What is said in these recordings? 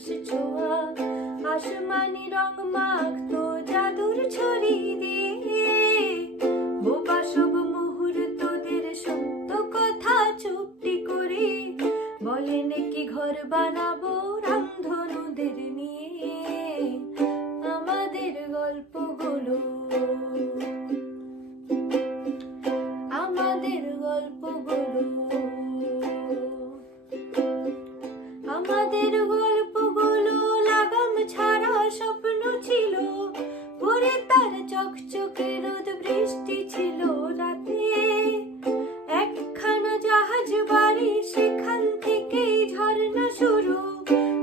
বাতাস ছোঁয়া, আসমানি রং মাখতো জাদুর ছড়ি দিয়ে। বোবা সব মুহূর্তদের সত্য কথা চুপটি করে বলে নাকি ঘর বানাবো রামধনুদের নিয়ে। আমাদের গল্পগুলো, আমাদের গল্পগুলো, আমাদের গল্পগুলো লাগাম ছাড়া স্বপ্ন ছিল। ভোরে তার চকচকে রোদ, বৃষ্টি ছিল রাতে। একখানা জাহাজ বাড়ি, সেখান থেকেই ঝর্ণা শুরু।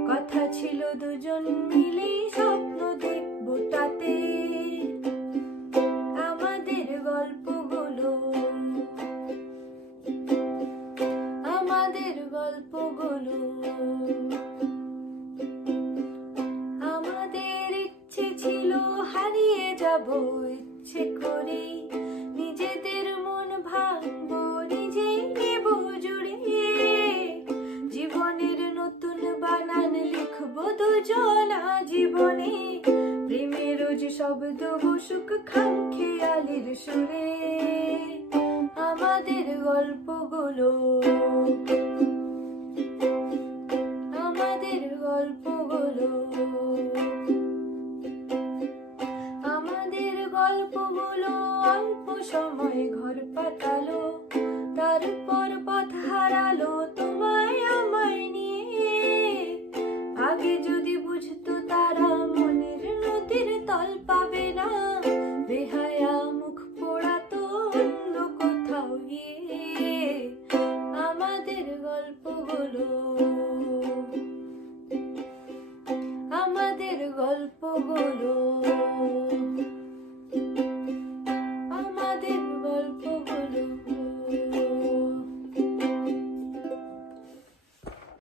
কথা ছিল দুজন মিলে স্বপ্ন দেখবো তাতে। আমাদের গল্পগুলো, আমাদের গল্পগুলো, আমাদের ইচ্ছে ছিল হারিয়ে যাব ইচ্ছে করে। নিজেদের মন ভাঙবো, নিজেই নেব জুড়ে। জীবনের নতুন বানান লিখবো দুজনা জীবনে। প্রেমের রোজ শব্দ বসুক খামখেয়ালির সুরে। আমাদের গল্পগুলো, আমাদের গল্পগুলো, আমাদের গল্পগুলো অল্প সময় ঘর পাতালো, তারপর পথ হারালো তোমায় আমায় নিয়ে। আগে যদি বুঝতো তারা মনের নদীর তল পাবে না, বেহায়া মুখ পোড়াতো অন্য কোথাও গিয়ে। আমাদের গল্পগুলো, আমাদের গল্পগুলো।